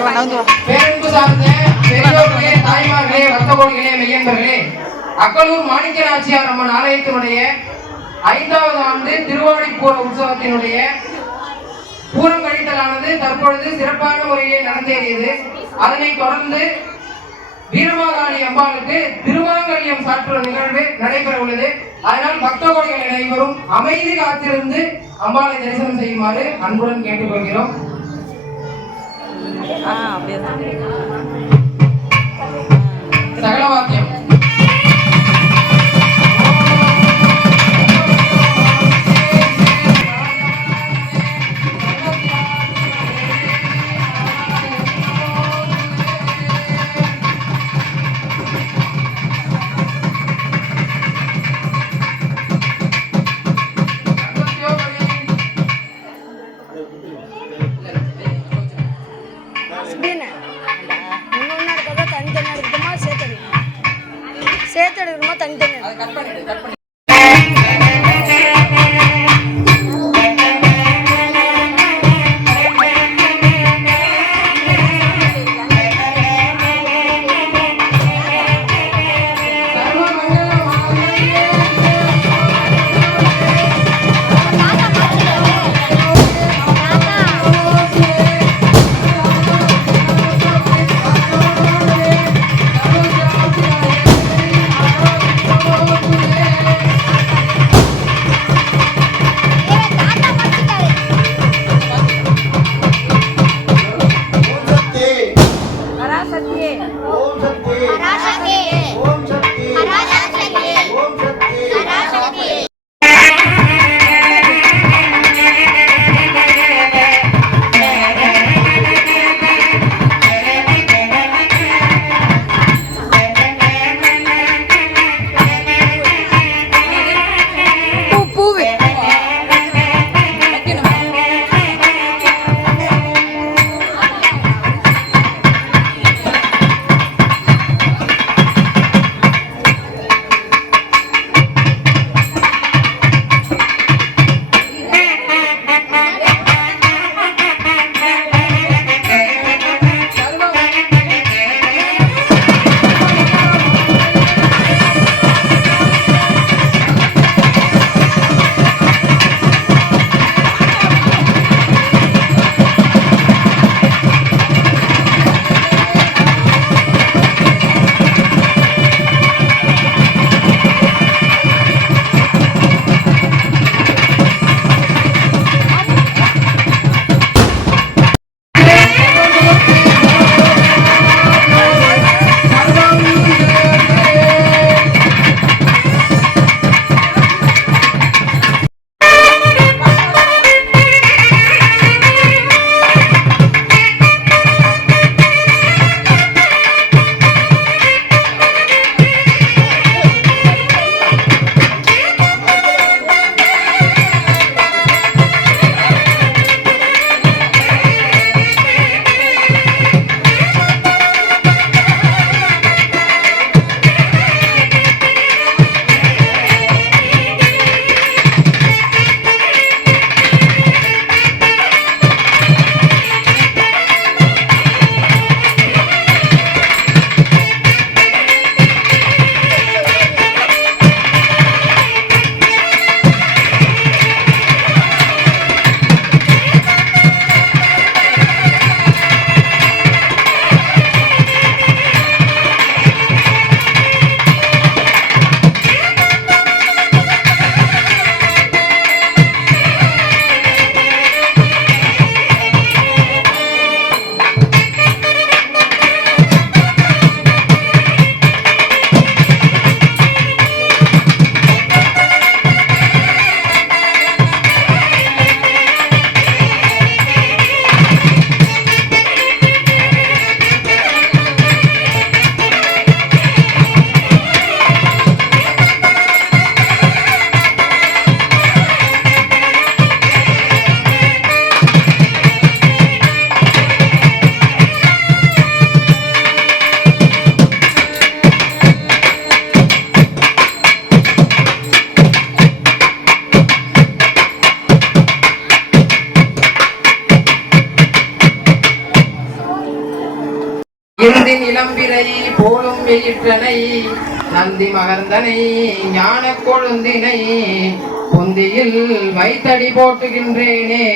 பேரன்பு சார்ந்த பெரியோர்களே, தாய்மார்களே, ரத்த கோடிகளே, மெய்யன்பர்களே, அக்கலூர் மாணிக்க நாச்சியார் அம்மன் ஆலயத்தினுடைய 5வது ஆண்டு திருவாடிப்பூர உற்சவத்தினுடைய பூரங்கழித்தலானது தற்பொழுது சிறப்பான முறையில் நடந்தேறியது. அதனைத் தொடர்ந்து வீரமாகாளி அம்பாளுக்கு திருமாங்கல்யம் சாற்றும் நிகழ்வு நடைபெற உள்ளது. அதனால் பக்த கோடிகள் அனைவரும் அமைதி காத்திருந்து அம்பாளை தரிசனம் செய்யுமாறு அன்புடன் கேட்டுக்கொள்கிறோம். சகலவாக்கியம் சேர்த்து எடுக்கணுமா தனித்தனி நந்தி நிலம்பிரை போலும் எயிற்றனை நந்தி மகர்ந்தனை ஞான கொழுந்தினை பொந்தியில் வைத்தடி போட்டுகின்றேனே.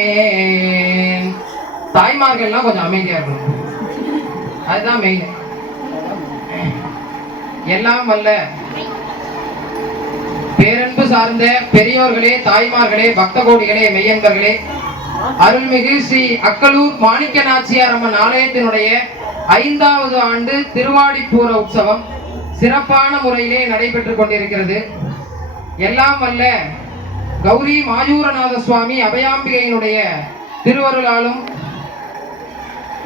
தாய்மார்கள்லாம் கொஞ்சம் அமைதியா இருக்கணும், அதுதான் மெயின். எல்லாம் வல்ல பேரன்பு சார்ந்த பெரியோர்களே, தாய்மார்களே, பக்த கோடிகளே, மெய்யன்பர்களே, அருள்மிகு ஸ்ரீ அக்கலூர் மாணிக்க நாச்சியார் அம்மன் ஆலயத்தினுடைய 5வது ஆண்டு திருவாடிப்பூர உற்சவம் சிறப்பான முறையிலே நடைபெற்றுக் கொண்டிருக்கிறது. எல்லாம் வல்ல கௌரி மாயூரநாத சுவாமி அபயாம்பிகையினுடைய திருவருளாலும்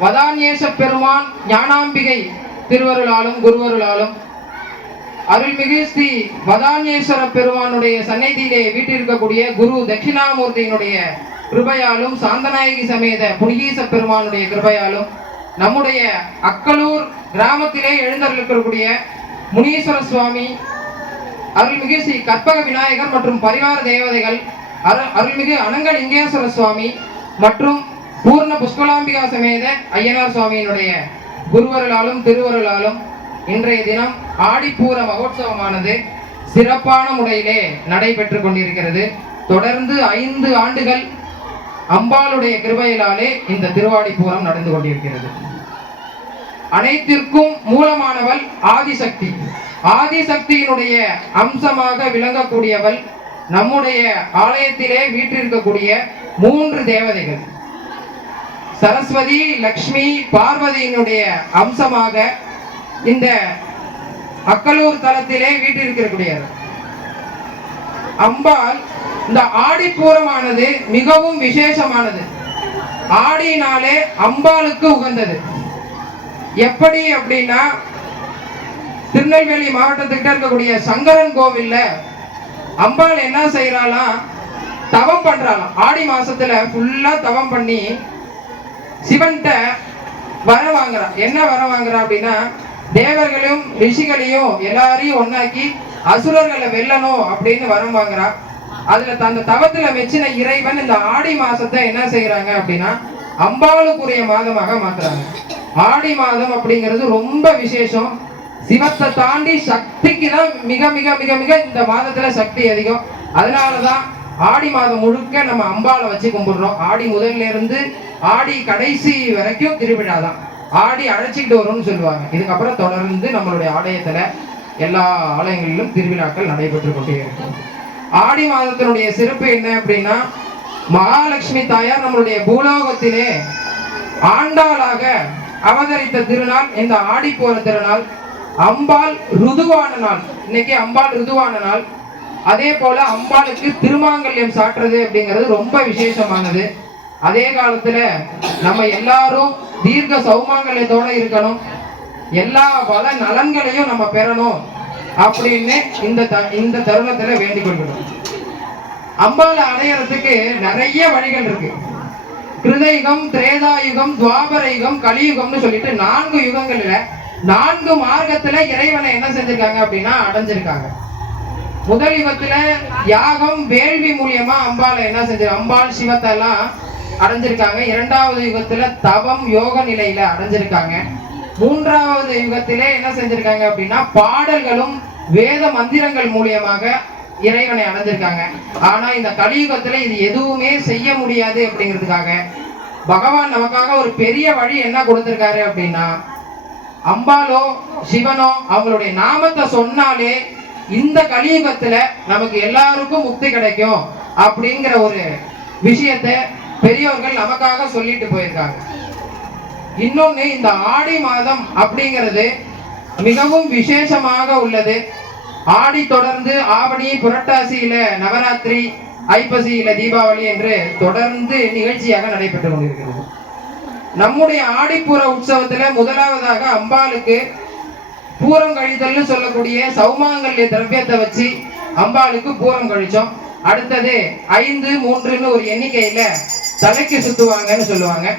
வதான்யேச பெருமான் ஞானாம்பிகை திருவருளாலும் குருவருளாலும் அருள்மிகு ஸ்ரீ வதான்யேஸ்வர பெருமானுடைய சந்நிதியிலே வீட்டிருக்கக்கூடிய குரு தட்சிணாமூர்த்தியினுடைய கிருபையாலும் சாந்தநாயகி சமேத புனிகீச பெருமானுடைய கிருபையாலும் நம்முடைய அக்கலூர் கிராமத்திலே எழுந்தருளிருக்கக்கூடிய முனீஸ்வர சுவாமி, அருள்மிகு ஸ்ரீ கற்பக விநாயகர் மற்றும் பரிவார தேவதைகள், அருள்மிகு அனங்கலிங்கேஸ்வர சுவாமி மற்றும் பூர்ண புஷ்கலாம்பிகா சமேத ஐயனார் சுவாமியினுடைய குருவருளாலும் திருவருளாலும் இன்றைய தினம் ஆடிப்பூர மகோத்சவமானது சிறப்பான முறையிலே நடைபெற்றுக் கொண்டிருக்கிறது. தொடர்ந்து 5 ஆண்டுகள் அம்பாளுடைய கிருபையினாலே இந்த திருவாடிப்பூரம் நடந்து கொண்டிருக்கிறது. அனைத்திற்கும் மூலமானவள் ஆதிசக்தி. ஆதிசக்தியினுடைய அம்சமாக விளங்கக்கூடியவள் நம்முடைய ஆலயத்திலே வீற்றிருக்கக்கூடிய 3 தேவதைகள். சரஸ்வதி, லக்ஷ்மி, பார்வதியினுடைய அம்சமாக இந்த அக்கலூர் தலத்திலே வீட்டிருக்கக்கூடிய அம்பாள். இந்த ஆடிப்பூரமானது மிகவும் விசேஷமானது. ஆடினாலே அம்பாளுக்கு உகந்தது. எப்படி அப்படின்னா, திருநெல்வேலி மாவட்டத்துக்கிட்ட இருக்கக்கூடிய சங்கரன் கோவில்ல அம்பாள் என்ன செய்யறாளாம், தவம் பண்றாளாம். ஆடி மாசத்துல ஃபுல்லா தவம் பண்ணி சிவன்கிட்ட வர வாங்குறா. என்ன வர வாங்குறா அப்படின்னா, தேவர்களையும் ரிஷிகளையும் எல்லாரையும் ஒன்னாக்கி அசுரர்களை வெல்லணும் அப்படின்னு வரம் வாங்குறா. அதுல அந்த தவத்துல மெச்சின இறைவன் இந்த ஆடி மாசத்தை என்ன செய்யறாங்க அப்படின்னா அம்பாளுக்குரிய மாதமாக மாத்துறாங்க. ஆடி மாதம் அப்படிங்கிறது ரொம்ப விசேஷம். சிவத்தை தாண்டி சக்திக்கு தான் மிக மிக மிக மிக இந்த மாதத்துல சக்தி அதிகம். அதனாலதான் ஆடி மாதம் முழுக்க நம்ம அம்பாளை வச்சு கும்பிடுறோம். ஆடி முதல்ல இருந்து ஆடி கடைசி வரைக்கும் திருவிழா தான். ஆடி அழைச்சிக்கிட்டு வரும்னு சொல்லுவாங்க. இதுக்கப்புறம் தொடர்ந்து நம்மளுடைய ஆலயத்துல எல்லா ஆலயங்களிலும் திருவிழாக்கள் நடைபெற்று கொண்டே இருக்கும். ஆடி மாதத்தினுடைய சிறப்பு என்ன அப்படின்னா, மகாலட்சுமி தாயார் நம்மளுடைய பூலோகத்திலே ஆண்டாளாக அவதரித்த திருநாள் இந்த ஆடி போற திருநாள். அம்பாள் ருதுவான நாள். இன்னைக்கு அம்பாள் ருதுவான நாள். அதே போல அம்பாளுக்கு திருமாங்கல்யம் சாட்டுறது அப்படிங்கிறது ரொம்ப விசேஷமானது. அதே காலத்துல நம்ம எல்லாரும் தீர்க்க சௌமாங்கல்யத்தோட இருக்கணும், எல்லா வள நலன்களையும் நம்ம பெறணும் அப்படின்னு இந்த தருணத்துல வேண்டிக் கொள்கிறோம். அம்பாளை அடையறதுக்கு நிறைய வழிகள் இருக்கு. கிருதயுகம், திரேதாயுகம், துவாபர யுகம், கலியுகம்னு சொல்லிட்டு 4 யுகங்கள்ல 4 மார்க்கத்துல இறைவனை என்ன செஞ்சிருக்காங்க அப்படின்னா அடைஞ்சிருக்காங்க. முதல் யுகத்துல யாகம் வேள்வி மூலியமா அம்பாளை என்ன செஞ்சு அம்பாள் சிவத்தை எல்லாம் அடைஞ்சிருக்காங்க. 2வது யுகத்துல தவம் யோக நிலையில அடைஞ்சிருக்காங்க. 3வது யுகத்திலே என்ன செஞ்சிருக்காங்க அப்படின்னா பாடல்களும் வேத மந்திரங்கள் மூலியமாக இறைவனை அடைஞ்சிருக்காங்க. ஆனா இந்த கலியுகத்துல இது எதுவுமே செய்ய முடியாது அப்படிங்கிறதுக்காக பகவான் நமக்காக ஒரு பெரிய வழி என்ன கொடுத்திருக்காரு அப்படின்னா, அம்பாலோ சிவனோ அவங்களுடைய நாமத்தை சொன்னாலே இந்த கலியுகத்துல நமக்கு எல்லாருக்கும் முக்தி கிடைக்கும் அப்படிங்கிற ஒரு விஷயத்தை பெரியவர்கள் நமக்காக சொல்லிட்டு போயிருக்காங்க. இன்னொன்னு, இந்த ஆடி மாதம் அப்படிங்கிறது மிகவும் விசேஷமாக உள்ளது. ஆடி தொடர்ந்து ஆவணி, புரட்டாசியில நவராத்திரி, ஐப்பசியில தீபாவளி என்று தொடர்ந்து நிகழ்ச்சியாக நடைபெற்றுக் கொண்டிருக்கிறது. நம்முடைய ஆடிப்புற உற்சவத்துல முதலாவதாக அம்பாளுக்கு பூரம் கழித்தல்னு சொல்லக்கூடிய சௌமாங்கல்ய திரவியத்தை வச்சு அம்பாளுக்கு பூரம் கழிச்சோம். அடுத்தது 5, 3ன்னு ஒரு எண்ணிக்கையில தலைக்கு சுத்துவாங்கன்னு சொல்லுவாங்க.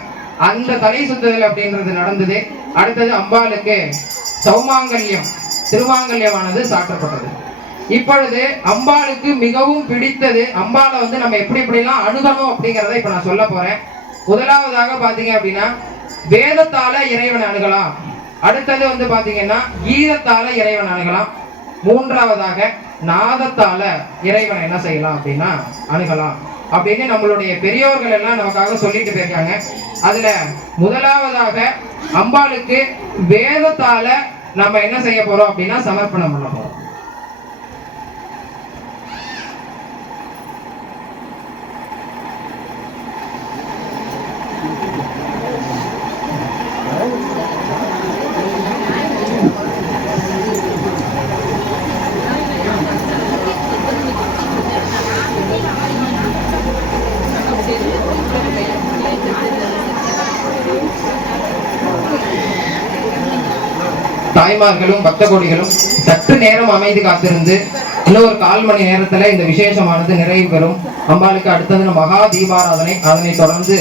அந்த தலை சுத்துதல் அப்படின்றது நடந்தது. அடுத்தது அம்பாளுக்கு சௌமாங்கல்யம் திருமாங்கல்யமானது சாற்றப்பட்டது. இப்பொழுது அம்பாளுக்கு மிகவும் பிடித்தது, அம்பாளை நம்ம எப்படி எப்படிலாம் அணுகணும் அப்படிங்கிறத இப்ப நான் சொல்ல போறேன். முதலாவதாக பாத்தீங்க அப்படின்னா, வேதத்தால இறைவனை அணுகலாம். அடுத்தது வந்து பாத்தீங்கன்னா கீதத்தால இறைவன் அணுகலாம். மூன்றாவதாக நாதத்தால இறைவனை என்ன செய்யலாம் அப்படின்னா அணுகலாம் அப்படின்னு நம்மளுடைய பெரியோர்கள் எல்லாம் நமக்காக சொல்லிட்டு போயிருக்காங்க. அதுல முதலாவதாக அம்பாளுக்கு வேதத்தால நம்ம என்ன செய்ய போறோம் அப்படின்னா சமர்ப்பணம் பண்ண போறோம். தாய்மார்களும் பக்த கோடிகளும் சற்று நேரம் அமைதி காத்திருந்து இன்னும் ஒரு 1/4 மணி நேரத்துல இந்த விசேஷமானது நிறைவு பெறும். அம்பாளுக்கு அடுத்தது மகா தீபாராதனை, அதனை தொடர்ந்து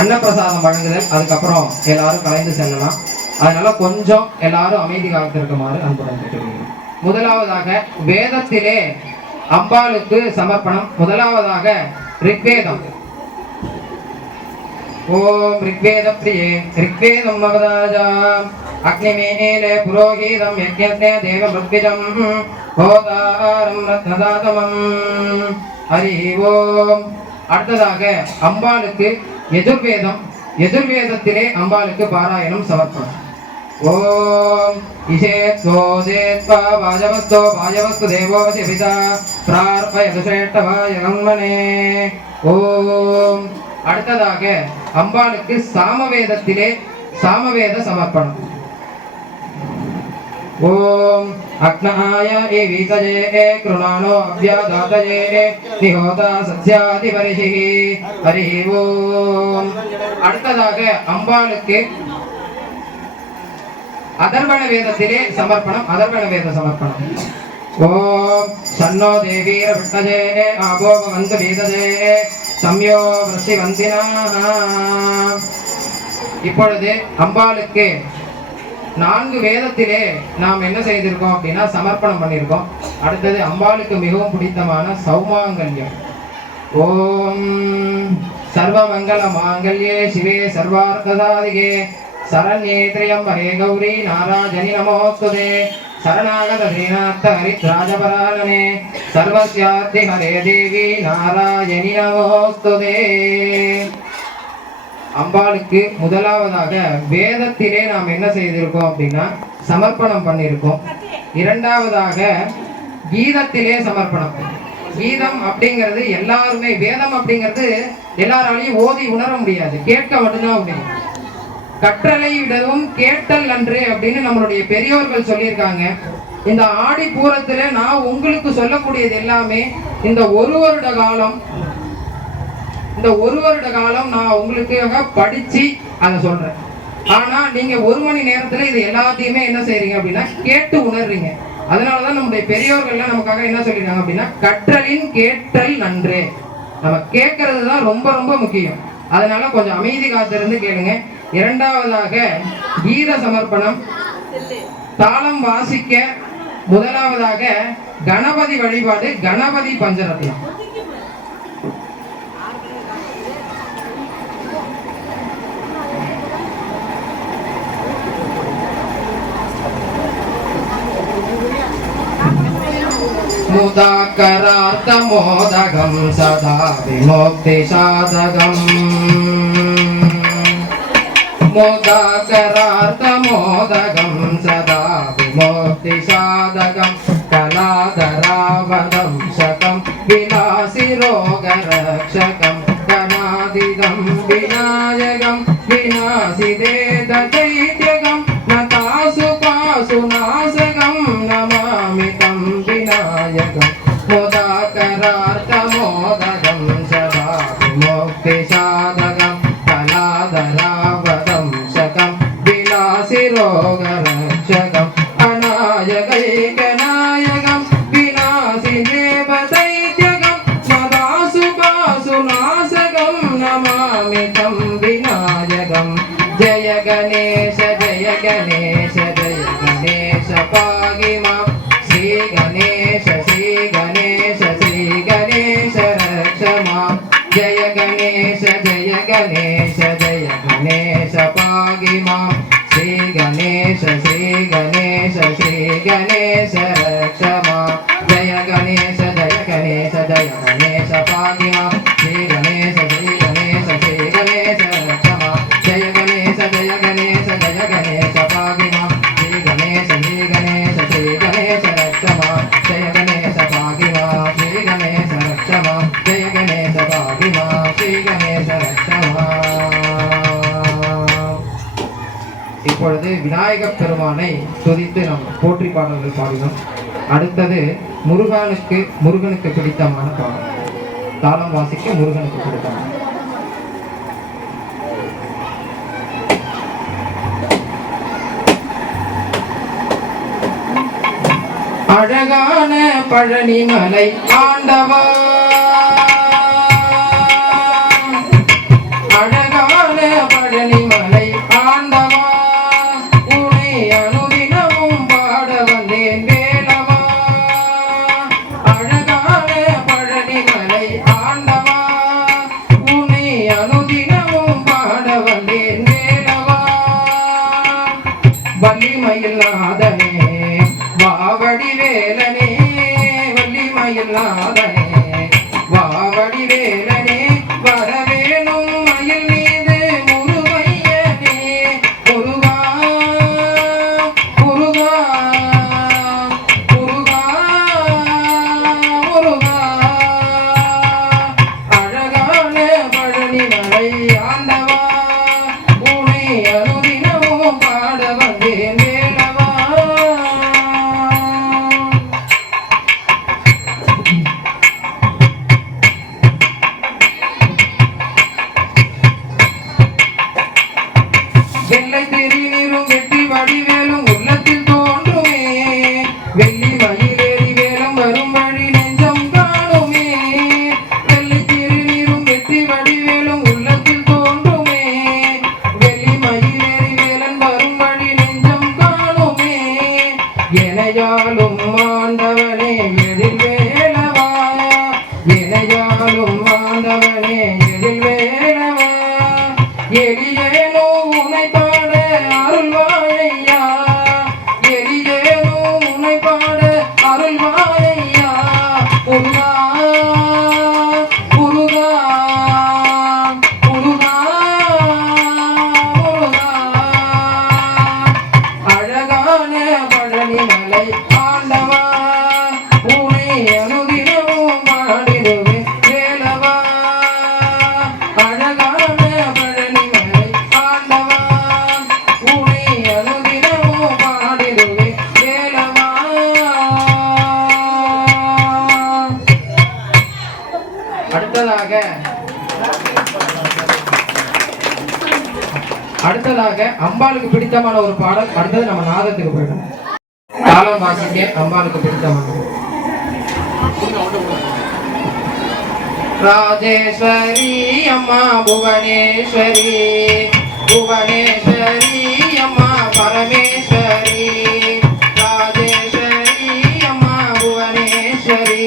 அன்னப்பிரசாதம் வழங்குதல், அதுக்கப்புறம் எல்லாரும் கலைந்து செல்லலாம். அதனால கொஞ்சம் எல்லாரும் அமைதி காத்திருக்குமாறு அன்புடன் கேட்டுக்கொள்கிறேன். முதலாவதாக வேதத்திலே அம்பாளுக்கு சமர்ப்பணம். முதலாவதாக ரிக்வேதம். ஓம் ரிக்வேத பிரியே ரிக்வேதம் மகதாஜாம் அக்னிமேலே புரோஹிதம் யஜ்ஞே தேவ ருத்விஜம் ஹோதாரம் ரத்னதாதமம் ஹரி ஓம். அடுத்ததாக அம்பாளுக்கு எஜுர்வேதம். எஜுர்வேதத்திலே அம்பாளுக்கு பாராயணம் சமர்ப்பணம். ஓம் இஷேத்வோ தேத்வா வாஜவஸ்தோ வாஜவஸ்து தேவோவசி பிதா பிரார்ப்பயது ஸ்ரேஷ்டவாய கண்மனே. ஓம். அடுத்ததாக அம்பாளுக்கு சாமவேதத்திலே சாமவேத சமர்ப்பணம். ஓம் அக்னாய ஏவிதஜே கிருணானோ அவ்யாதாதயே நிஹோதா சத்யாதி பரிஷிஹி ஹரி ஓம். அடுத்ததாக அம்பாளுக்கு அதர்வண வேதத்திலே சமர்ப்பணம். அதர்வண வேத சமர்ப்பணம். ஓம் சன்னோ தேவீர விட்டஜே ஆபோ வந்து வேதஜே சம்யோ விருஷி வந்தினாஹ. இப்பொழுது அம்பாளுக்கு 4 வேதத்திலே நாம் என்ன செய்திருக்கோம் அப்படின்னா சமர்ப்பணம் பண்ணியிருக்கோம். அடுத்தது அம்பாளுக்கு மிகவும் பிடித்தமான சௌமாங்கல்யம். ஓம் சர்வமங்கல மாங்கல்யே சிவே சர்வார்த்தசாதிகே சரண்யே த்ரியம்பகே கௌரி நாராஜனி நமோஸ்துதே சரணாகத ஸ்ரீநாத ஹரித்ராஜபரானனே சர்வஸ்யார்த்தி ஹரே தேவி நாராயணி நமோஸ்துதே. அம்பாளுக்கு முதலாவதாக வேதத்திலே நாம் என்ன செய்திருக்கோம் அப்படின்னா சமர்ப்பணம் பண்ணியிருக்கோம். இரண்டாவதாக கீதத்திலே சமர்ப்பணம். கீதம் அப்படிங்கிறது எல்லாருமே, வேதம் அப்படிங்கிறது எல்லாராலையும் ஓதி உணர முடியாது, கேட்க மட்டும்தான் முடியும். கற்றலை விடவும் கேட்டல் நன்று அப்படின்னு நம்மளுடைய பெரியோர்கள் சொல்லியிருக்காங்க. இந்த ஆடி பூரத்துல நான் உங்களுக்கு சொல்லக்கூடியது எல்லாமே இந்த ஒரு வருட காலம் நான் உங்களுக்காக படிச்சு அதை சொல்றேன். ஆனா நீங்க 1 மணி நேரத்துல இது எல்லாத்தையுமே என்ன செய்றீங்க அப்படின்னா கேட்டு உணர்றீங்க. அதனாலதான் நம்முடைய பெரியோர்கள்லாம் நமக்காக என்ன சொல்லிருக்காங்க அப்படின்னா கற்றலின் கேட்டல் நன்று. நம்ம கேட்கறது தான் ரொம்ப ரொம்ப முக்கியம். அதனால கொஞ்சம் அமைதி காத்திருந்து கேளுங்க. இரண்டாவதாக கீத சமர்ப்பணம். தாளம் வாசிக்க முதலாவதாக கணபதி வழிபாடு, கணபதி பஞ்சரத்னம். முதாக்கரார்த்தமோதகம் சதா விமுக்தி சாதகம். மோதாகரார்த்தமோதகம் சதா விமுக்தி சாதகம் கலாதராவதம் சகம் விலாசி ரோகரக்ஷகம் கணாதிதம் விநாயகம் விநாசிதேத தைத்யகம் நதாசு பாசு நாசகம் நமாமி தம் விநாயகம். மோதாகரார்த்தமோதகம் சதா விமுக்தி சாதகம் கலாதராவதம் சகம் விலாசி ரோகரக்ஷகம் அநாயகைகநாயகம் விநாசி தேவதைத்யகம் சதாசு பாசு நாசகம் நமாமி தம் விநாயகம். ஜய கணேச ஜய கணேச ஜய கணேச பாகி மாம். ஸ்ரீ கணேச ஸ்ரீ கணேச ஸ்ரீ கணேச ரக்ஷ மாம். ஜய கணேச ஜய கணேச ஜய கணேச பாகி மாம். ஸ்ரீ கணேச जय गणेश भागि मां श्री गणेश रक्ष मां जय गणेश भागि मां श्री गणेश रक्ष मां जय गणेश भागि मां श्री गणेश रक्ष मां. இப்பொழுது விநாயகப் பெருமானை துதித்து நாம் போற்றி பாடல்கள் பாடினோம். அடுத்தது முருகனுக்கு பிடித்தமான பாடல். தாளம் வாசிக்க முருகனுக்கு பிடித்தமான அழகான பழனிமலை ஆண்டவா, அழகான பழனிமலை ஆண்டவா, உன்னை அனுதினமும் பாட வந்தேன் வேலவா. அழகான பழனிமலை ஆண்டவா, உன்னை அனுதினமும் பாட வந்தேன் வேலவா. வள்ளிமயில் நாதனே வாவடி வேலனே, வள்ளிமயில் நாதனே வாவடி வேலனே, வரவேணும் மயில் மீது முருகையனே. முருகா முருகா முருகா முருகா, அழகான பழனிமலை ஆண்டவா, உன்னை அனுதினமும் பாட வந்தேன் வேலவா. வெள்ளை திருநீரும் வெற்றி வடிவேலும் உள்ளத்தில் தோன்றுமே, வெள்ளி மயிலேறி வேலம் வரும் வழி நெஞ்சம் காணுமே. வெள்ளை திருநீரும் வெற்றி வடிவேலும் உள்ளத்தில் தோன்றுமே, வெள்ளி மயிலேறி வேலம் வரும் வழி நெஞ்சம் காணுமே. எனையாலும் ஆண்டவனே எழில் வேலவா, எனையாலும் ஆண்டவனே எழில் வேலவா. எளியேனோ உன்னை பாட அருள்வாயையா, எளியேனோ உன்னை பாட அருள்வாயையா. முருகா முருகா முருகா முருகா, அழகான பழனிமலை ஆண்டவா, உன்னை அனுதினமும் பாடிடுவேன் வேலவா. அழகான பழனிமலை ஆண்டவா, உன்னை அனுதினமும் பாடிடுவேன் வேலவா. அடுத்ததாக அம்பாளுக்கு பிடித்தமான ஒரு பாடல். அடுத்தது நம்ம நாதத்துக்கு போயிடும். தாளம் வாசிக்க அம்பாளுக்கு பிடித்தமான ராஜேஸ்வரி அம்மா புவனேஸ்வரி, புவனேஸ்வரி அம்மா பரமேஸ்வரி, ராஜேஸ்வரி அம்மா புவனேஸ்வரி,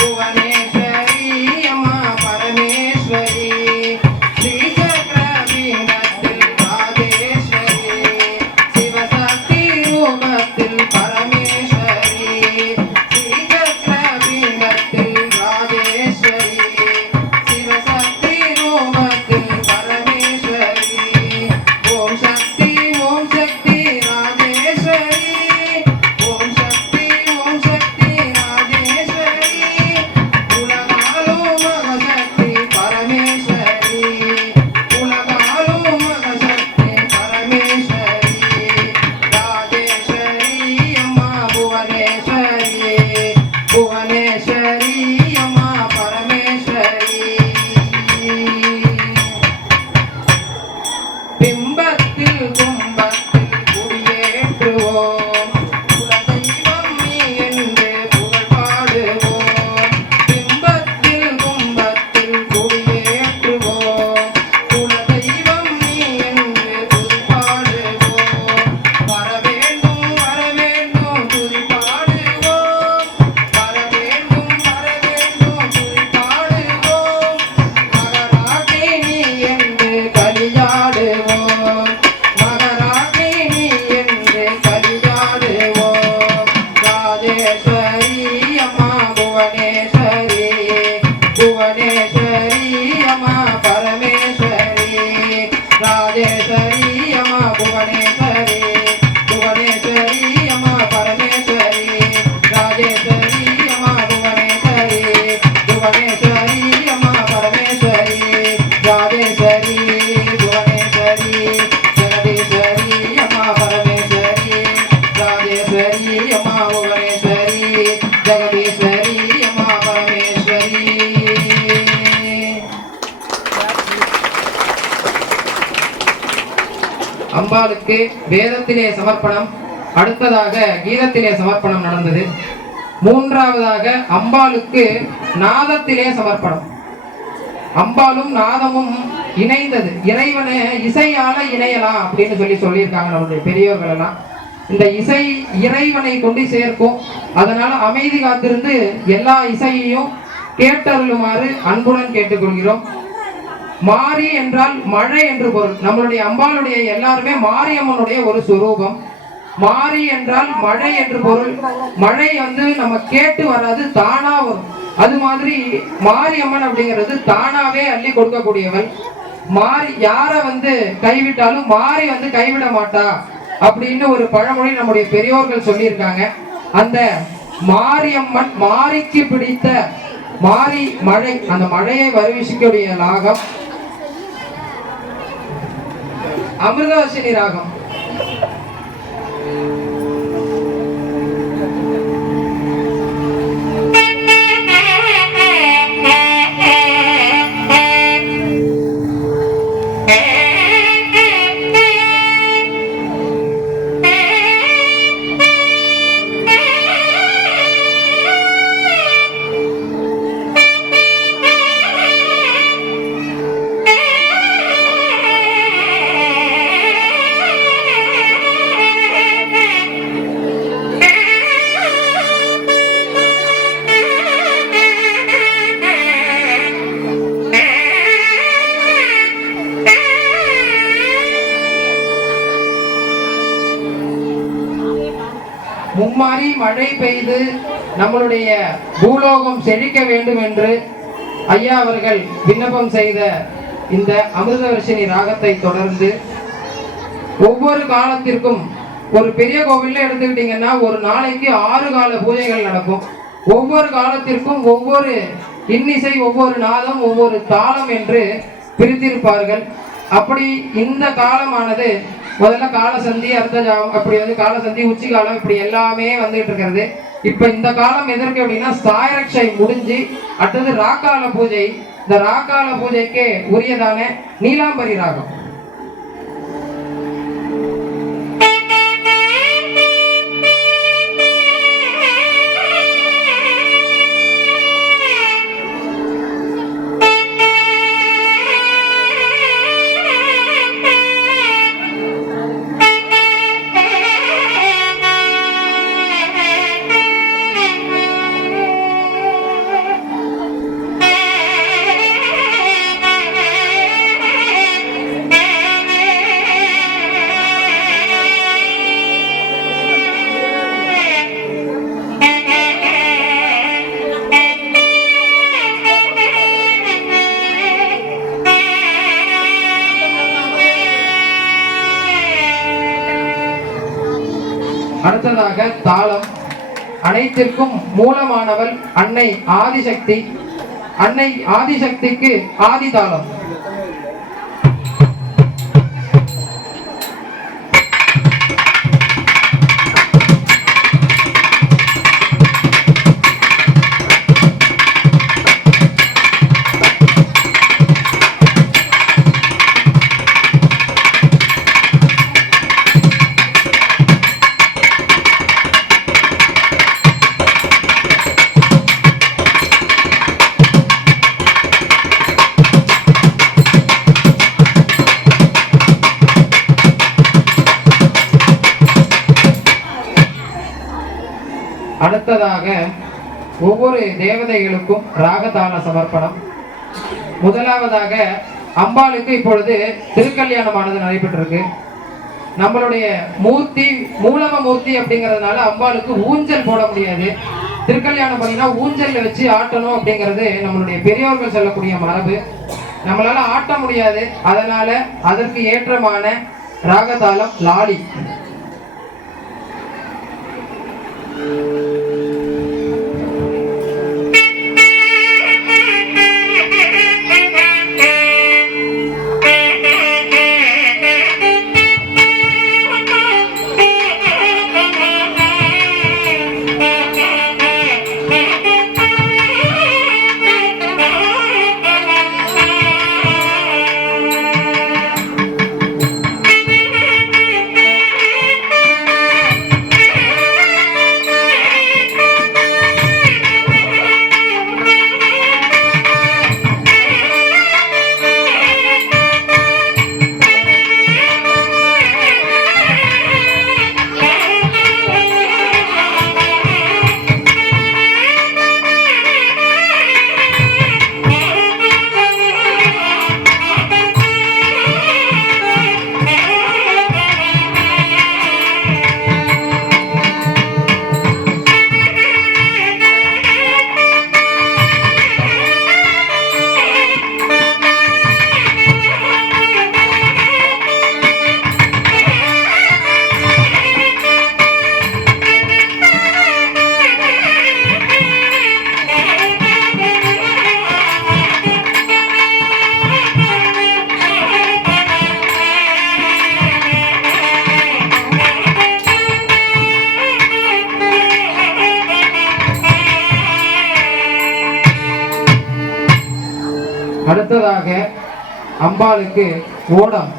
புவனேஸ்வரி அம்மா பரமேஸ்வரி, ஸ்ரீசக்கரபீடத்தில் ராஜேஸ்வரி, சிவசக்தி ரூபத்தில் பரமேஸ்வரி, ஸ்ரீசக்கரபீடத்தில் ராஜேஸ்வரி, சிவசக்தி ரூபத்தில் பரமேஸ்வரி. ஓம் சக்தி ராஜேஸ்வரி, ஓம் சக்தி ராஜேஸ்வரி, உலகாலும் மகசக்தி பரமேஸ்வரி, உலகாலும் மகசக்தி பரமேஸ்வரி, ராஜேஸ்வரி அம்மா புவனேஸ்வரி, புவனேஸ்வரி அம்மா பரமேஸ்வரி. பிம்பத்தில் கும்பத்தில் அம்பாளுக்கு வேதத்திலே சமர்ப்பணம், அடுத்ததாக கீதத்திலே சமர்ப்பணம் நடந்தது. மூன்றாவதாக அம்பாளுக்கு நாதத்திலே சமர்ப்பணம். அம்பாலும் நாதமும் இணைந்தது. இறைவனை இசையால இணையலாம் அப்படின்னு சொல்லியிருக்காங்க நம்மளுடைய பெரியவர்கள் எல்லாம். இந்த இசை இறைவனை கொண்டு சேர்க்கும். அதனால அமைதி காத்திருந்து எல்லா இசையையும் கேட்டருளுமாறு அன்புடன் கேட்டுக்கொள்கிறோம். மாரி என்றால் மழை என்று பொருள். நம்மளுடைய அம்பாளுடைய எல்லாருமே மாரியம்மனுடைய ஒரு சுரூபம். மாரி என்றால் மழை என்று பொருள். மழை நம்ம கேட்டு வராது, தானா வரும். அது மாதிரி மாரியம்மன் அப்படிங்கிறது தானாவே அள்ளி கொடுக்கக்கூடியவள். மாறி யார கைவிட்டாலும் மாறி கைவிட மாட்டா அப்படின்னு ஒரு பழமொழி நம்முடைய பெரியோர்கள் சொல்லியிருக்காங்க. அந்த மாரியம்மன் மாரிக்கு பிடித்த மாரி மழை, அந்த மழையை வருவிக்கக்கூடிய ராகம் அமிர்தவர்ஷினி ராகம். மும்மாரி மழை பெய்து நம்மளுடைய பூலோகம் செழிக்க வேண்டும் என்று ஐயா அவர்கள் விண்ணப்பம் செய்த இந்த அமிர்தவர்ஷினி ராகத்தை தொடர்ந்து ஒவ்வொரு காலத்திற்கும் ஒரு பெரிய கோவில்ல எடுத்துக்கிட்டீங்கன்னா ஒரு நாளைக்கு 6 கால பூஜைகள் நடக்கும். ஒவ்வொரு காலத்திற்கும் ஒவ்வொரு இன்னிசை, ஒவ்வொரு நாதம், ஒவ்வொரு தாளம் என்று பிரித்திருப்பார்கள். அப்படி இந்த காலமானது முதல்ல காலசந்தி, அர்த்த ஜாமம், அப்படி காலசந்தி, உச்சி காலம், இப்படி எல்லாமே வந்துட்டு இருக்கிறது. இப்ப இந்த காலம் எதற்கு அப்படின்னா சாயரட்சை முடிஞ்சு அடுத்தது ராக்கால பூஜை. இந்த ராக்கால பூஜைக்கு உரியதான நீலாம்பரி ராகம். அடுத்ததாக தாளம். அனைத்திற்கும் மூலமானவள் அன்னை ஆதிசக்தி. அன்னை ஆதிசக்திக்கு ஆதி தாளம். அடுத்ததாக ஒவ்வொரு தேவதைகளுக்கும் ராகதான சமர்ப்பணம். முதலாவதாக அம்பாளுக்கு இப்பொழுது திருக்கல்யாணமானது நடைபெற்றிருக்கு. நம்மளுடைய மூர்த்தி மூலம மூர்த்தி அப்படிங்கிறதுனால அம்பாளுக்கு ஊஞ்சல் போட முடியாது. திருக்கல்யாணம் பண்ணினா ஊஞ்சல்ல வச்சு ஆட்டணும் அப்படிங்கிறது நம்மளுடைய பெரியோர்கள் சொல்லக்கூடிய மரபு. நம்மளால ஆட்ட முடியாது. அதனால அதற்கு ஏற்றமான ராகதாளம் லாலி. அடுத்ததாக அம்பாளுக்கு ஓடம்.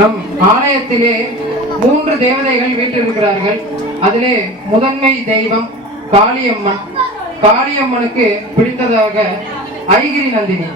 நம் ஆலயத்திலே 3 தேவதைகள் வீற்றிருக்கிறார்கள். அதிலே முதன்மை தெய்வம் காளியம்மன். காளியம்மனுக்கு பிடித்ததாக ஐகிரி நந்தினி.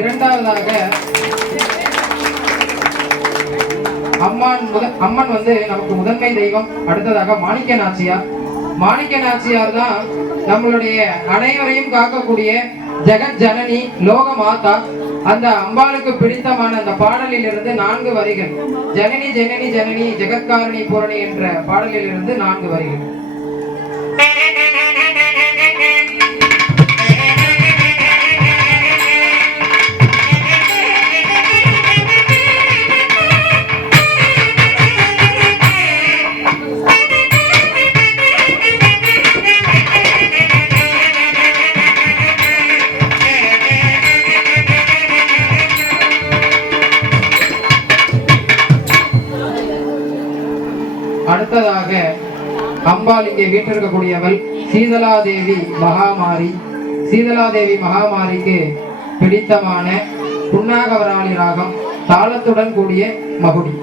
இரண்டாவதாக அம்மன் வந்து நமக்கு முதன்மை தெய்வம். அடுத்ததாக மாணிக்க நாச்சியார். மாணிக்க நாச்சியார் தான் நம்மளுடைய அனைவரையும் காக்கக்கூடிய ஜெகத் ஜனனி லோக மாதா. அந்த அம்பாளுக்கு பிடித்தமான அந்த பாடலில் இருந்து 4 வரிகள். ஜனனி ஜனனி ஜனனி ஜெகத்காரணி பூரணி என்ற பாடலில் இருந்து 4 வரிகள். அடுத்ததாக அம்பாள் இங்கே வீற்றிருக்கக்கூடியவள் சீதலாதேவி மகாமாரி. சீதலாதேவி மகாமாரிக்கு பிடித்தமான புன்னாகவராளி ராகம், தாளத்துடன் கூடிய மகுடி.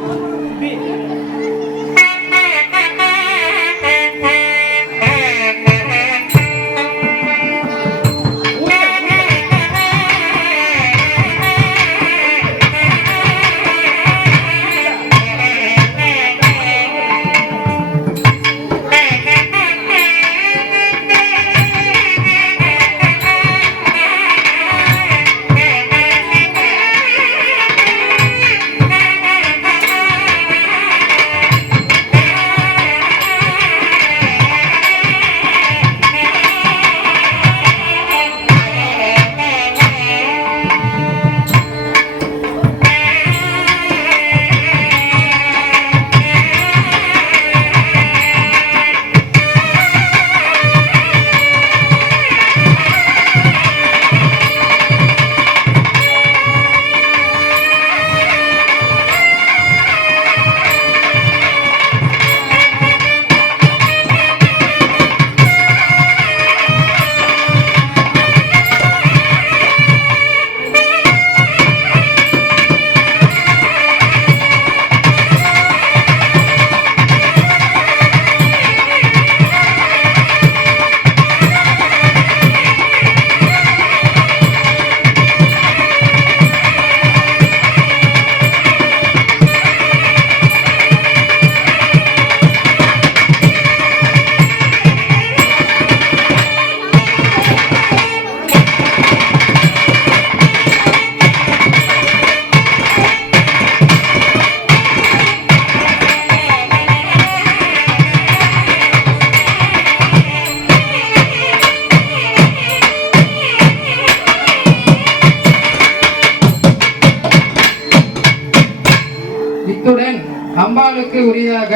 அம்பாளுக்கு உரியதாக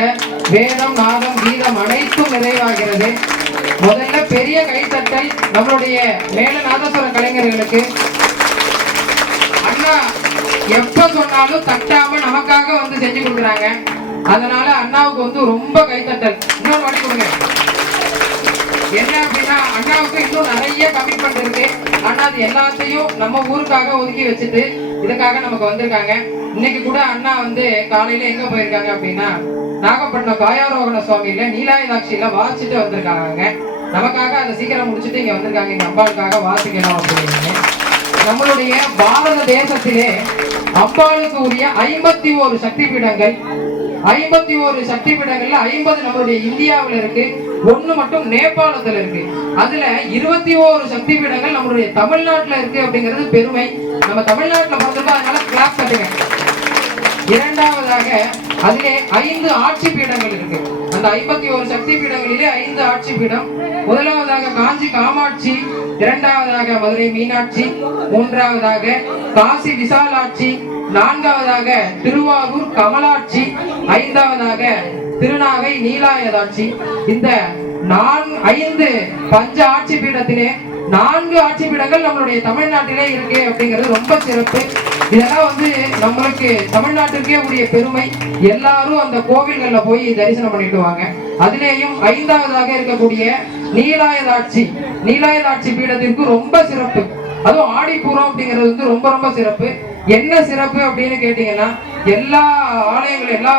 வேதம், நாதம், கீதம் அனைத்தும் நிறைவாகிறது. முதல்ல பெரிய கைத்தட்டல் நம்மளுடைய மேல நாதஸ்வர கலைஞர்களுக்கு. அண்ணா எப்ப சொன்னாலும் தட்டாம நமக்காக வந்து செஞ்சு கொடுக்குறாங்க. அதனால அண்ணாவுக்கு வந்து ரொம்ப கைத்தட்டல். இன்னொரு வாட்டி கொடுங்க. என்ன அப்படின்னா அண்ணாவுக்கு இன்னும் நிறைய கமிட்மெண்ட் இருக்கு. ஆனா அது எல்லாத்தையும் நம்ம ஊருக்காக ஒதுக்கி வச்சுட்டு இதுக்காக நமக்கு வந்திருக்காங்க. இன்னைக்கு கூட அண்ணா வந்து காலையில எங்க போயிருக்காங்க அப்படின்னா நாகப்பட்டினம் காயாரோகண சுவாமியில நீலாயுதாட்சியில வாசிச்சுட்டு வந்திருக்காங்க. நமக்காக அதை சீக்கிரம் முடிச்சுட்டு இங்க வந்திருக்காங்க. இங்க அம்பாளுக்காக வாசிக்கணும் அப்படின்னு. நம்மளுடைய பாரத தேசத்திலே அம்பாளுக்கு உரிய 51 சக்தி பீடங்கள், 51 சக்தி பீடங்கள்ல 50 நம்மளுடைய இந்தியாவில் இருக்கு, 1 மட்டும் நேபாளத்துல இருக்கு. அதுல 21 சக்தி பீடங்கள் நம்மளுடைய தமிழ்நாட்டுல இருக்கு அப்படிங்கிறது பெருமை. நம்ம தமிழ்நாட்டுல பிறந்திருக்கோம், அதனால கிளாப் கட்டுங்க. இரண்டாவதாக அதிலே 5 ஆட்சி பீடங்கள் இருக்கு. அந்த 51 சக்தி பீடங்களிலே 5 ஆட்சி பீடம். முதலாவதாக காஞ்சி காமாட்சி, இரண்டாவதாக மதுரை மீனாட்சி, மூன்றாவதாக காசி விசாலாட்சி, நான்காவதாக திருவாரூர் கமலாட்சி, ஐந்தாவதாக திருநாகை நீலாயதாட்சி. இந்த 5 பஞ்ச ஆட்சி பீடத்திலே 4 ஆட்சி பீடங்கள் நம்மளுடைய தமிழ்நாட்டிலே இருக்கு அப்படிங்கிறது ரொம்ப சிறப்பு. இதெல்லாம் வந்து நம்மளுக்கு தமிழ்நாட்டிற்கே உரிய பெருமை. எல்லாரும் அந்த கோவில்கள்ல போய் தரிசனம் பண்ணிட்டு வாங்க. அதிலேயும் 5ஆவதாக இருக்கக்கூடிய நீலாயதாட்சி பீடத்திற்கு ரொம்ப சிறப்பு. அதுவும் ஆடிப்பூரம் அப்படிங்கிறது வந்து ரொம்ப ரொம்ப சிறப்பு. என்ன சிறப்பு அப்படின்னு கேட்டீங்கன்னா எல்லா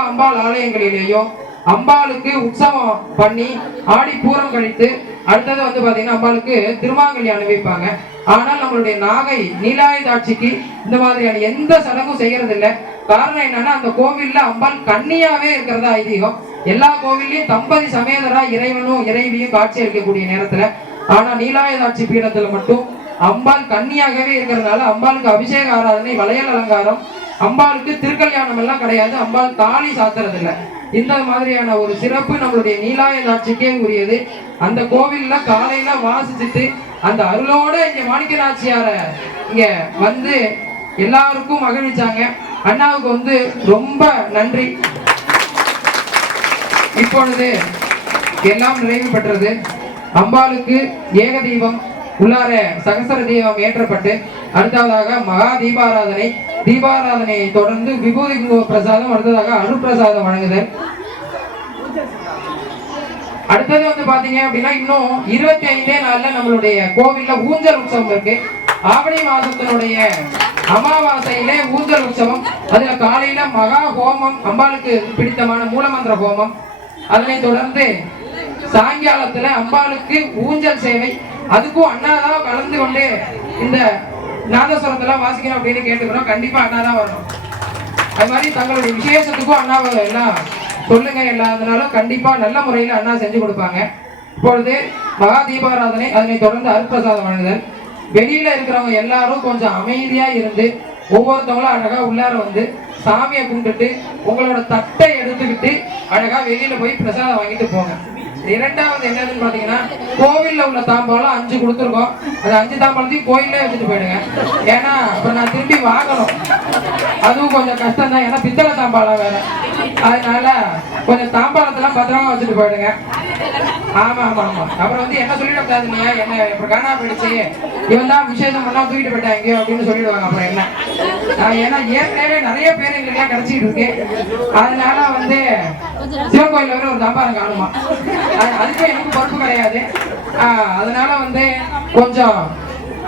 அம்பாள் ஆலயங்களிலேயும் அம்பாளுக்கு உற்சவம் பண்ணி ஆடி பூரம் கழித்து அடுத்தது வந்து பாத்தீங்கன்னா அம்பாளுக்கு திருமாங்கல்யம் அணிவிப்பாங்க. ஆனால் நம்மளுடைய நாகை நீலாயுதாட்சிக்கு இந்த மாதிரியான எந்த சடங்கும் செய்யறது இல்லை. காரணம் என்னன்னா அந்த கோவில்ல அம்பாள் கன்னியாவே இருக்கிறதா ஐதீகம். எல்லா கோவில்லையும் தம்பதி சமேதரா இறைவனும் இறைவியும் காட்சி அளிக்கக்கூடிய நேரத்துல, ஆனா நீலாயுதாட்சி பீடத்துல மட்டும் அம்பாள் கன்னியாகவே இருக்கிறதுனால அம்பாளுக்கு அபிஷேக ஆராதனை, வளையல் அலங்காரம், அம்பாளுக்கு திருக்கல்யாணம் எல்லாம் கிடையாது. அம்பாள் தாலி சாத்துறது இல்லை. இந்த மாதிரியான ஒரு சிறப்பு நம்மளுடைய நீலாயதாட்சிக்கே உரியது. அந்த கோவில்ல காலையில வாசிச்சுட்டு அந்த அருளோட இங்க மாணிக்க நாச்சியார இங்க வந்து எல்லாருக்கும் மகிழ்ச்சாங்க. அண்ணாவுக்கு வந்து ரொம்ப நன்றி. இப்பொழுது எல்லாம் நிறைவு பெற்றது. அம்பாளுக்கு ஏக தீபம் உள்ளார சகசர தீபம் ஏற்றப்பட்டு அடுத்ததாக மகா தீபாராதனையை தொடர்ந்து விபூதி பிரசாதம், அடுத்ததாக அருட்பிரசாதம் வழங்குதல். அடுத்தது வந்து பாத்தீங்க அப்படின்னா இன்னும் 25 நாள்ல நம்மளுடைய கோவில்ல ஊஞ்சல் உற்சவம் இருக்கு. ஆவணி மாசத்தினுடைய அமாவாசையிலே ஊஞ்சல் உற்சவம். அதுல காலையில மகா ஹோமம், அம்பாளுக்கு பிடித்தமான மூலமந்திர ஹோமம். அதனை தொடர்ந்து சாயங்காலத்துல அம்பாளுக்கு ஊஞ்சல் சேவை. அதுக்கும் அண்ணாதான் கலந்து கொண்டு இந்த நாதஸ்வரத்தெல்லாம் வாசிக்கணும் அப்படின்னு கேட்டுக்கிறோம். கண்டிப்பா அண்ணாதான் வரணும். அது மாதிரி தங்களுடைய விசேஷத்துக்கும் அண்ணாவை எல்லாம் சொல்லுங்க. எல்லாத்தினாலும் கண்டிப்பா நல்ல முறையில் அண்ணா செஞ்சு கொடுப்பாங்க. இப்பொழுது மகா தீபாராதனை, அதனை தொடர்ந்து அருட்பிரசாதம் வழங்குதல். வெளியில இருக்கிறவங்க எல்லாரும் கொஞ்சம் அமைதியா இருந்து ஒவ்வொருத்தவங்களும் அழகா உள்ளார வந்து சாமியை கும்பிட்டுட்டு உங்களோட தட்டை எடுத்துக்கிட்டு அழகா வெளியில போய் பிரசாதம் வாங்கிட்டு போங்க. இரண்டாவது என்னன்னு பாத்தீங்கன்னா கோவில்ல உள்ள தாம்பாலம் 5 கொடுத்துருக்கோம். அது 5 தாம்பாலத்தையும் கோயிலே வச்சுட்டு போயிடுங்க. ஏன்னா இப்ப நான் திரும்பி வாங்கணும், அதுவும் கொஞ்சம் கஷ்டம் தான். ஏன்னா பித்தளை தாம்பாலம் வேற, அதனால கொஞ்சம் தாம்பாலத்தெல்லாம் பத்திரமா வச்சுட்டு போயிடுங்க. ஆமா ஆமா ஆமா. அப்புறம் வந்து என்ன சொல்லிடக்கூடாதுங்க, என்ன இப்ப காணா போயிடுச்சு, இவன் தான் விசேஷம் பண்ணா தூக்கிட்டு போயிட்டாங்க எங்கேயோ அப்படின்னு சொல்லிடுவாங்க. அப்புறம் என்ன, ஏன்னா ஏற்கனவே நிறைய பேர் எங்களுக்கு கிடைச்சிட்டு இருக்கு. அதனால வந்து சிவன் கோயில வர ஒரு தாம்பாலம் காணுமா, அதுக்கு எனக்கு பொறுப்பு கிடையாது. அதனால வந்து கொஞ்சம்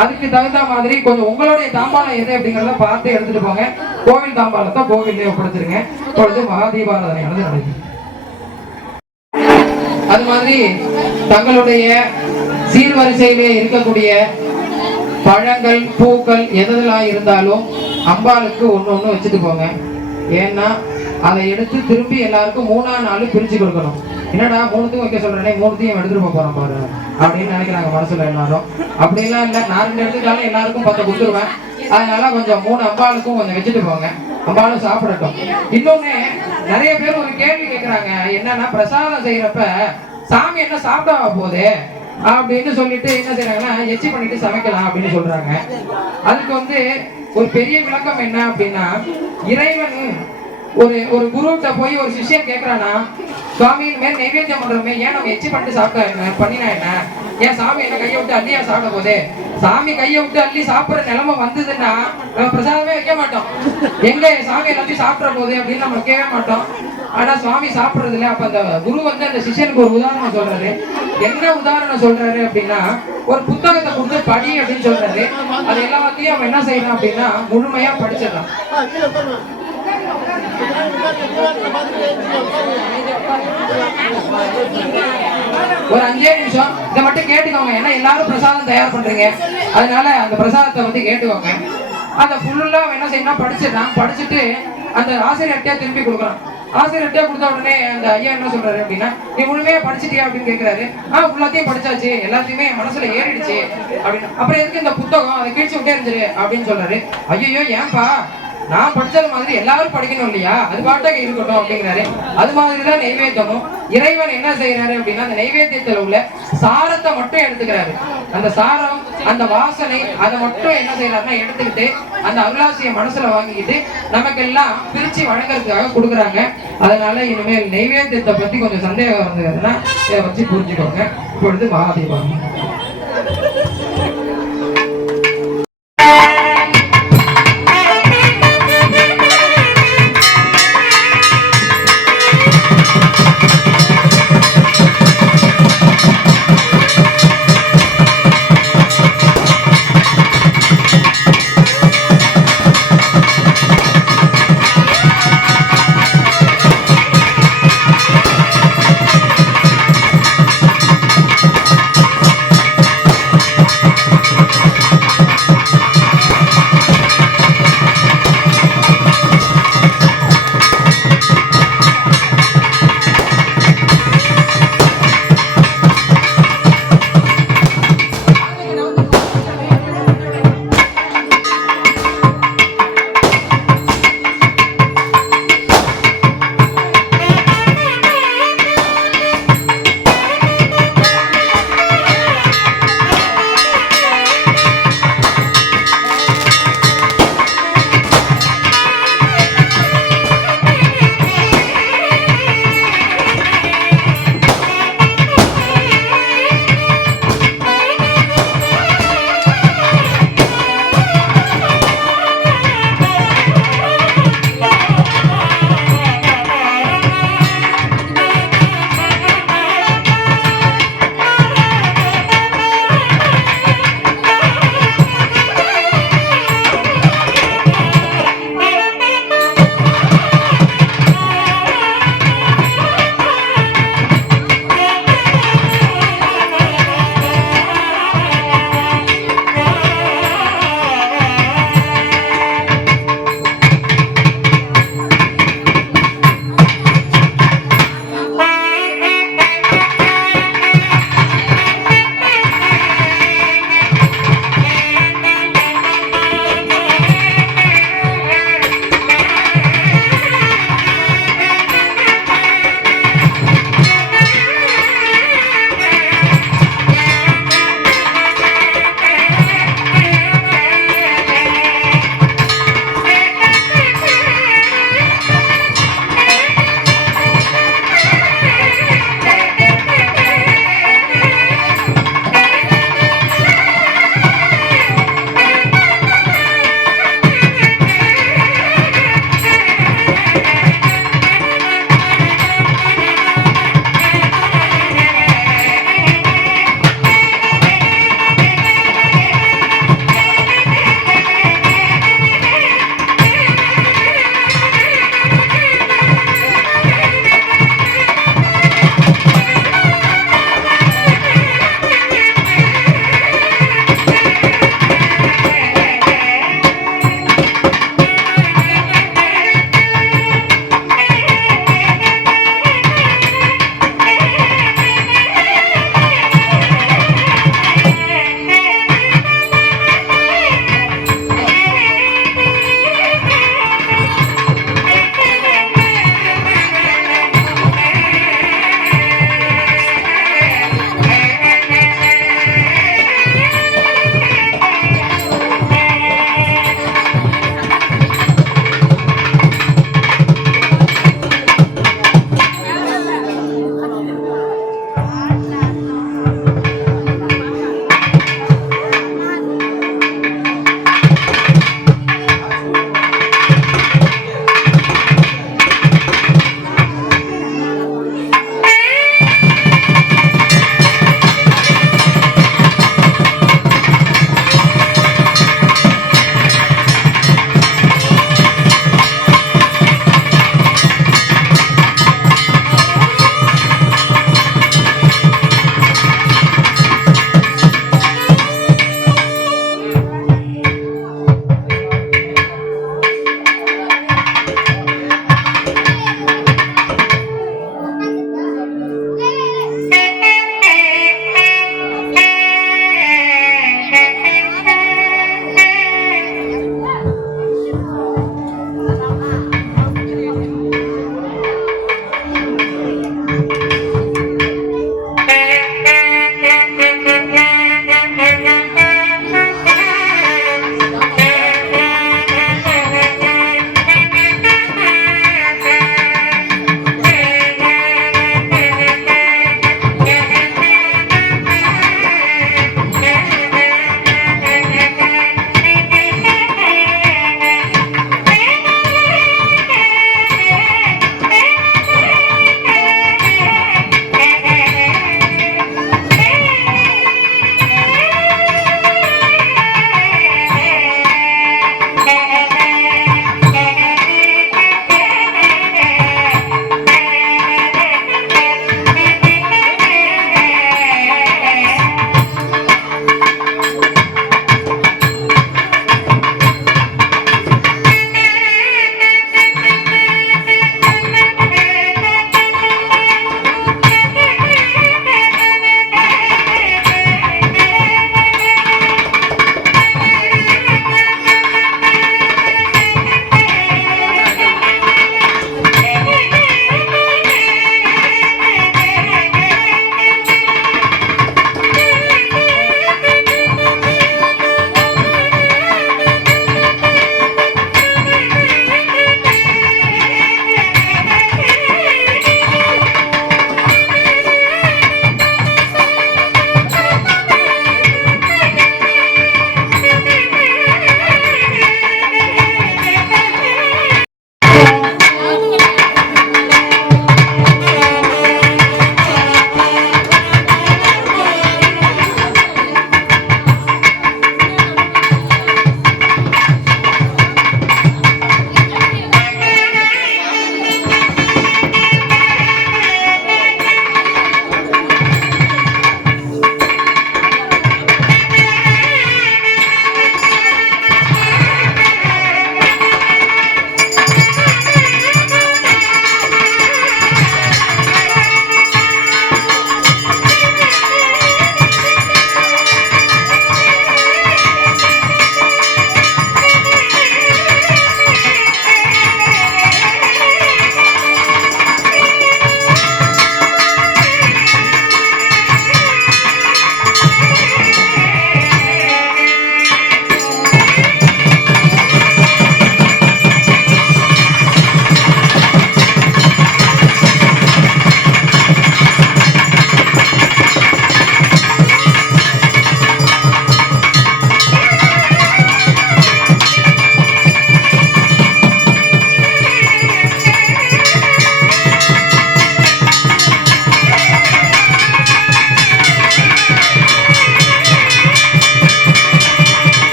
அதுக்கு தகுந்த மாதிரி கொஞ்சம் உங்களுடைய தாம்பாலம் எது அப்படிங்கிறத பார்த்து எடுத்துட்டு போங்க. கோவில் தாம்பாலத்தை கோவிலே ஒப்படைச்சிருங்க. இப்பொழுது மகா தீபாராதனை நடக்குது. அது மாதிரி தங்களுடைய சீர்வரிசையிலே இருக்கக்கூடிய பழங்கள், பூக்கள் எதெல்லாம் இருந்தாலும் அம்பாளுக்கு ஒண்ணு வச்சுட்டு போங்க. ஏன்னா அதை எடுத்து திரும்பி எல்லாருக்கும் 3ஆம் நாள் பிரிச்சு கொடுக்கணும். என்னடா 3த்தையும் வைக்க சொல்றேனே, 3த்தையும் எடுத்துட்டு போறோம் பாரு அப்படின்னு நினைக்கிறாங்க மனசுல எல்லாரும். அப்படிலாம் இல்லை, நான் 2 எடுத்துட்டாலும் எல்லாருக்கும் 10 கொடுத்துருவேன். அதனால கொஞ்சம் 3 அம்பாளுக்கும் கொஞ்சம் வச்சுட்டு போங்க, அம்பாளும் சாப்பிடட்டும். இன்னொன்னு நிறைய பேர் ஒரு கேள்வி கேட்கிறாங்க, என்னன்னா பிரசாதம் செய்யறப்ப சாமி என்ன சாப்பிட போகுது அப்படின்னு சொல்லிட்டு என்ன செய்யறாங்கன்னா எச்சி பண்ணிட்டு சமைக்கலாம் அப்படின்னு சொல்றாங்க. அதுக்கு வந்து ஒரு பெரிய விளக்கம் என்ன அப்படின்னா, இறைவன் ஒரு ஒரு குருகிட்ட போய் ஒரு சிஷ்யன் கேட்கறானா, சுவாமி இந்த மாதிரி நைவேத்தியம் பண்றோமே, ஏன் நம்ம எச்சி பண்ணிட்டு சாப்பிட்டா என்ன, பண்ணினா என்ன, ஏன் சாமி என்ன கையை விட்டு அள்ளியா சாப்பிட போதே, சாமி கையை விட்டு அள்ளி சாப்பிடுற நிலைமை வந்ததுன்னா நம்ம பிரசாதமே வைக்க மாட்டோம். எங்க சாமி எல்லாத்தையும் சாப்பிட போதே அப்படின்னு நம்ம கேட்க மாட்டோம். ஆனா சுவாமி சாப்பிடுறது இல்லை. அப்ப அந்த குரு வந்து அந்த சிஷ்யனுக்கு ஒரு உதாரணம் சொல்றாரு. என்ன உதாரணம் சொல்றாரு அப்படின்னா, ஒரு புத்தகத்தை கொடுத்து படி அப்படின்னு சொல்றாரு. அது எல்லாத்தையும் அவன் என்ன செய்யறான் அப்படின்னா முழுமையா படிச்சிடறான். ஒரு 5 நிமிஷம் இதை மட்டும் கேட்டுக்கோங்க. ஏன்னா எல்லாரும் பிரசாதம் தயார் பண்றீங்க, அதனால அந்த பிரசாதத்தை வந்து கேட்டுக்கோங்க. அந்த ஃபுல்லா என்ன செய்யணும் படிச்சிடறான். படிச்சுட்டு அந்த ஆசிரியர்கிட்டே திருப்பி கொடுக்குறான். ஆசிரியர்கிட்டே கொடுத்த உடனே அந்த ஐயா என்ன சொல்றாரு அப்படின்னா, நீ முழுமையா படிச்சிட்டியா அப்படின்னு கேட்கிறாரு. ஃபுல்லாத்தையும் படிச்சாச்சு, எல்லாத்தையுமே மனசுல ஏறிடுச்சு அப்படின்னு. அப்புறம் எதுக்கு இந்த புத்தகம், அதை கிழிச்சு விட்டே இருந்துரு அப்படின்னு சொல்றாரு. ஐயோ ஏன்பா, நான் படிச்சது மாதிரி எல்லாரும் படிக்கணும் இல்லையா, அது பாட்டாக இருக்கட்டும் அப்படிங்கிறாரு. அது மாதிரிதான் நைவேத்தியமும். இறைவன் என்ன செய்யறாரு அப்படின்னா, அந்த நைவேத்தியத்துல உள்ள சாரத்தை மட்டும் எடுத்துக்கிறாரு. அந்த சாரம், அந்த வாசனை, அதை மட்டும் என்ன செய்யறாருன்னா எடுத்துக்கிட்டு அந்த அருளாசியை மனசுல வாங்கிக்கிட்டு நமக்கெல்லாம் பிரிச்சு வழங்குறதுக்காக கொடுக்குறாங்க. அதனால இனிமேல் நைவேத்தியத்தை பத்தி கொஞ்சம் சந்தேகம் இருந்ததுன்னா இதை வச்சு புரிஞ்சுக்கோங்க. இப்பொழுது மகாதீபம்.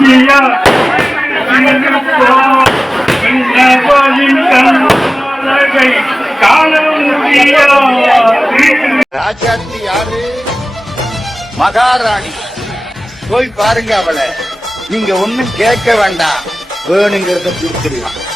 ராஜாத்தியா காண முடியாது. ராஜாத்தி யாரு? மகாராணி. போய் பாருங்க அவளை. நீங்க ஒண்ணும் கேட்க வேண்டாம், வேணுங்கிறத கொடுத்துருவாங்க.